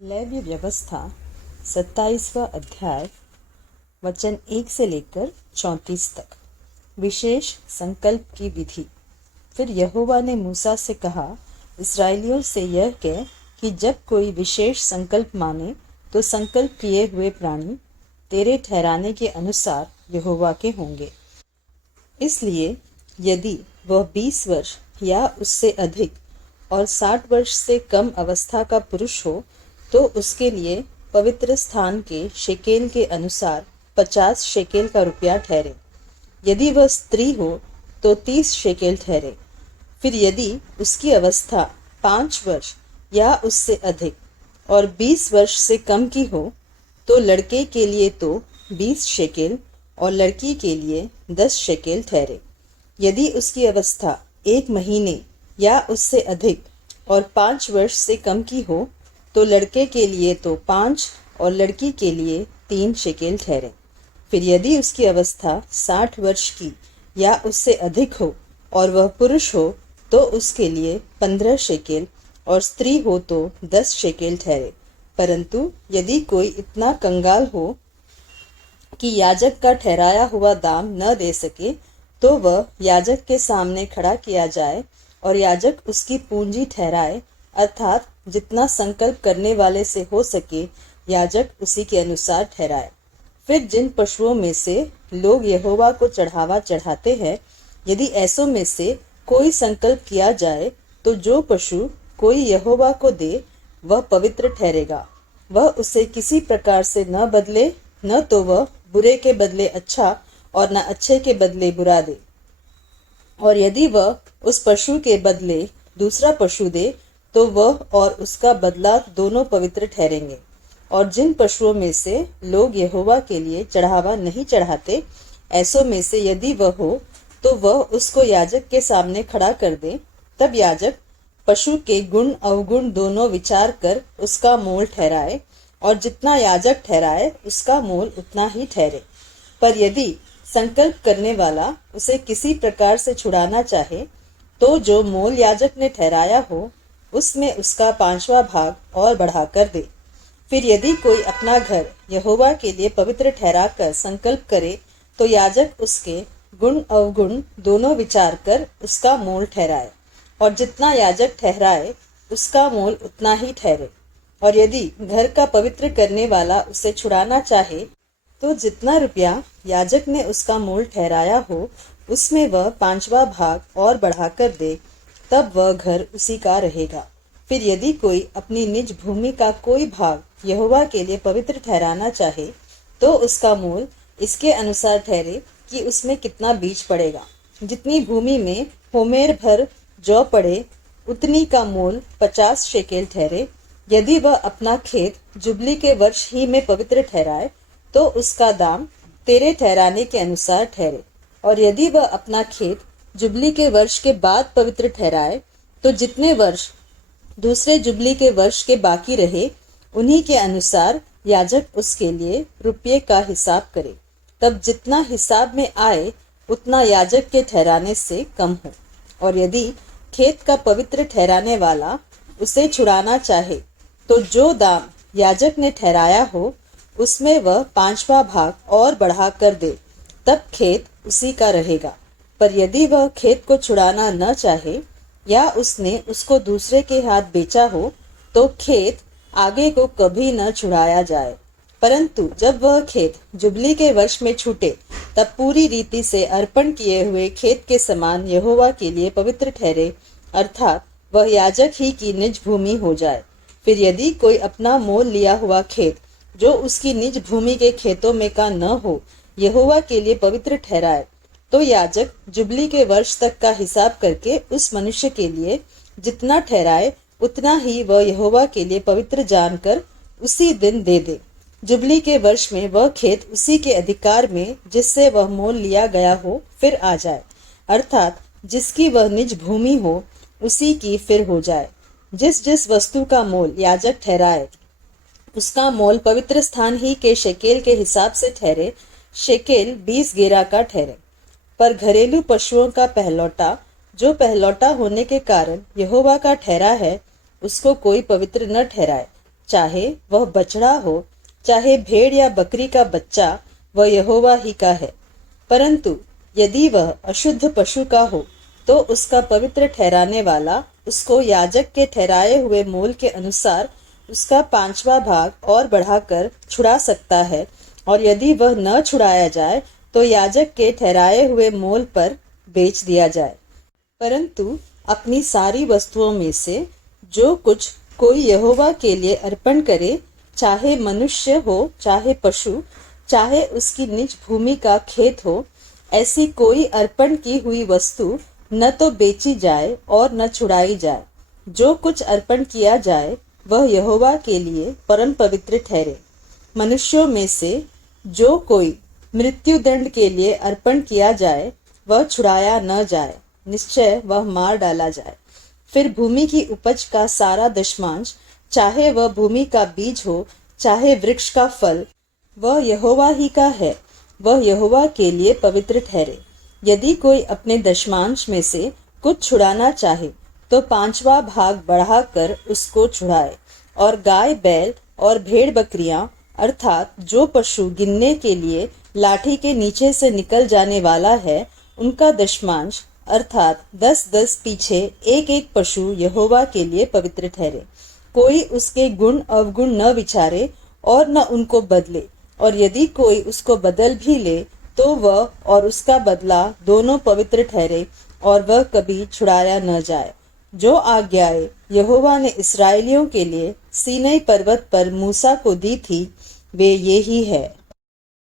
लेव्य व्यवस्था 27वां अध्याय वचन 1 से लेकर 34 तक। विशेष संकल्प की विधि। फिर यहोवा ने मूसा से कहा, इस्राएलियों से यह कह कि जब कोई विशेष संकल्प माने तो संकल्प किए हुए प्राणी तेरे ठहराने के अनुसार यहोवा के होंगे। इसलिए यदि वह 20 वर्ष या उससे अधिक और 60 वर्ष से कम अवस्था का पुरुष हो तो उसके लिए पवित्र स्थान के शेकेल के अनुसार 50 शेकेल का रुपया ठहरे। यदि वह स्त्री हो तो 30 शेकेल ठहरे। फिर यदि उसकी अवस्था 5 वर्ष या उससे अधिक और 20 वर्ष से कम की हो तो लड़के के लिए तो 20 शेकेल और लड़की के लिए 10 शेकेल ठहरे। यदि उसकी अवस्था 1 महीने या उससे अधिक और 5 वर्ष से कम की हो तो लड़के के लिए तो 5 और लड़की के लिए 3 शेकेल ठहरे। फिर यदि उसकी अवस्था 60 वर्ष की या उससे अधिक हो और वह पुरुष हो तो उसके लिए 15 शेकेल और स्त्री हो तो 10 शेकेल ठहरे। परंतु यदि कोई इतना कंगाल हो कि याजक का ठहराया हुआ दाम न दे सके तो वह याजक के सामने खड़ा किया जाए और याजक उसकी पूंजी ठहराए, अर्थात जितना संकल्प करने वाले से हो सके याजक उसी के अनुसार ठहराए। फिर जिन पशुओं में से लोग यहोवा को चढ़ावा चढ़ाते हैं, यदि ऐसों में से कोई संकल्प किया जाए तो जो पशु कोई यहोवा को दे वह पवित्र ठहरेगा। वह उसे किसी प्रकार से न बदले, न तो वह बुरे के बदले अच्छा और न अच्छे के बदले बुरा दे। और यदि वह उस पशु के बदले दूसरा पशु दे तो वह और उसका बदला दोनों पवित्र ठहरेंगे। और जिन पशुओं में से लोग यहोवा के लिए चढ़ावा नहीं चढ़ाते, ऐसों में से यदि वह हो तो वह उसको याजक के सामने खड़ा कर दे। तब याजक पशु के गुण अवगुण दोनों विचार कर उसका मोल ठहराए, और जितना याजक ठहराए उसका मोल उतना ही ठहरे। पर यदि संकल्प करने वाला उसे किसी प्रकार से छुड़ाना चाहे तो जो मोल याजक ने ठहराया हो उसमें उसका 5वां भाग और बढ़ाकर दे। फिर यदि कोई अपना घर यहोवा के लिए पवित्र ठहराकर संकल्प करे तो याजक उसके गुण अवगुण दोनों विचार कर उसका मोल ठहराए, और जितना याजक ठहराए उसका मोल उतना ही ठहरे। और यदि घर का पवित्र करने वाला उसे छुड़ाना चाहे तो जितना रुपया याजक ने उसका मोल ठहराया हो उसमें वह 5वां भाग और बढ़ाकर दे, तब वह घर उसी का रहेगा। फिर यदि कोई अपनी निज भूमि का कोई भाग यहोवा के लिए पवित्र ठहराना चाहे तो उसका मोल इसके अनुसार ठहरे कि उसमें कितना बीज पड़ेगा। जितनी भूमि में होमेर भर जौ पड़े उतनी का मोल 50 शेकेल ठहरे। यदि वह अपना खेत जुबली के वर्ष ही में पवित्र ठहराए तो उसका दाम तेरे ठहराने के अनुसार ठहरे। और यदि वह अपना खेत जुबली के वर्ष के बाद पवित्र ठहराए तो जितने वर्ष दूसरे जुबली के वर्ष के बाकी रहे उन्हीं के अनुसार याजक उसके लिए रुपये का हिसाब करे। तब जितना हिसाब में आए उतना याजक के ठहराने से कम हो। और यदि खेत का पवित्र ठहराने वाला उसे छुड़ाना चाहे तो जो दाम याजक ने ठहराया हो उसमें वह 5वां भाग और बढ़ा कर दे, तब खेत उसी का रहेगा। पर यदि वह खेत को छुड़ाना न चाहे या उसने उसको दूसरे के हाथ बेचा हो तो खेत आगे को कभी न छुड़ाया जाए। परंतु जब वह खेत जुबली के वर्ष में छूटे तब पूरी रीति से अर्पण किए हुए खेत के समान यहोवा के लिए पवित्र ठहरे, अर्थात वह याजक ही की निज भूमि हो जाए। फिर यदि कोई अपना मोल लिया हुआ खेत जो उसकी निज भूमि के खेतों में का न हो यहोवा के लिए पवित्र ठहराए तो याजक जुबली के वर्ष तक का हिसाब करके उस मनुष्य के लिए जितना ठहराए उतना ही वह यहोवा के लिए पवित्र जानकर उसी दिन दे दे। जुबली के वर्ष में वह खेत उसी के अधिकार में जिससे वह मोल लिया गया हो फिर आ जाए, अर्थात जिसकी वह निज भूमि हो उसी की फिर हो जाए। जिस जिस वस्तु का मोल याजक ठहराए उसका मोल पवित्र स्थान ही के शेकेल के हिसाब से ठहरे। शेकेल 20 गेरा का ठहरे। पर घरेलू पशुओं का पहलौटा जो पहलौटा होने के कारण यहोवा का ठहरा है उसको कोई पवित्र न ठहराए, चाहे वह बछड़ा हो, चाहे भेड़ या बकरी का बच्चा, वह यहोवा ही का है। परंतु यदि वह अशुद्ध पशु का हो, तो उसका पवित्र ठहराने वाला उसको याजक के ठहराए हुए मोल के अनुसार उसका 5वां भाग और बढ़ाकर छुड़ा सकता है, और यदि वह न छुड़ाया जाए तो याजक के ठहराए हुए मोल पर बेच दिया जाए। परंतु अपनी सारी वस्तुओं में से जो कुछ कोई यहोवा के लिए अर्पण करे, चाहे मनुष्य हो चाहे पशु, चाहे उसकी निज भूमि का खेत हो, ऐसी कोई अर्पण की हुई वस्तु न तो बेची जाए और न छुड़ाई जाए। जो कुछ अर्पण किया जाए वह यहोवा के लिए परम पवित्र ठहरे। मनुष्यों में से जो कोई मृत्यु दंड के लिए अर्पण किया जाए वह छुड़ाया न जाए, निश्चय वह मार डाला जाए। फिर भूमि की उपज का सारा दशमांश, चाहे वह भूमि का बीज हो चाहे वृक्ष का फल, वह यहोवा ही का है, वह यहोवा के लिए पवित्र ठहरे। यदि कोई अपने दशमांश में से कुछ छुड़ाना चाहे तो 5वां भाग बढ़ाकर उसको छुड़ाए। और गाय बैल और भेड़ बकरियां अर्थात जो पशु गिनने के लिए लाठी के नीचे से निकल जाने वाला है, उनका दशमांश अर्थात 10-10 पीछे एक एक पशु यहोवा के लिए पवित्र ठहरे। कोई उसके गुण अवगुण न विचारे और न उनको बदले, और यदि कोई उसको बदल भी ले तो वह और उसका बदला दोनों पवित्र ठहरे, और वह कभी छुड़ाया न जाए। जो आज्ञाएं यहोवा ने इस्राएलियों के लिए सीनै पर्वत पर मूसा को दी थी, वे ये ही है।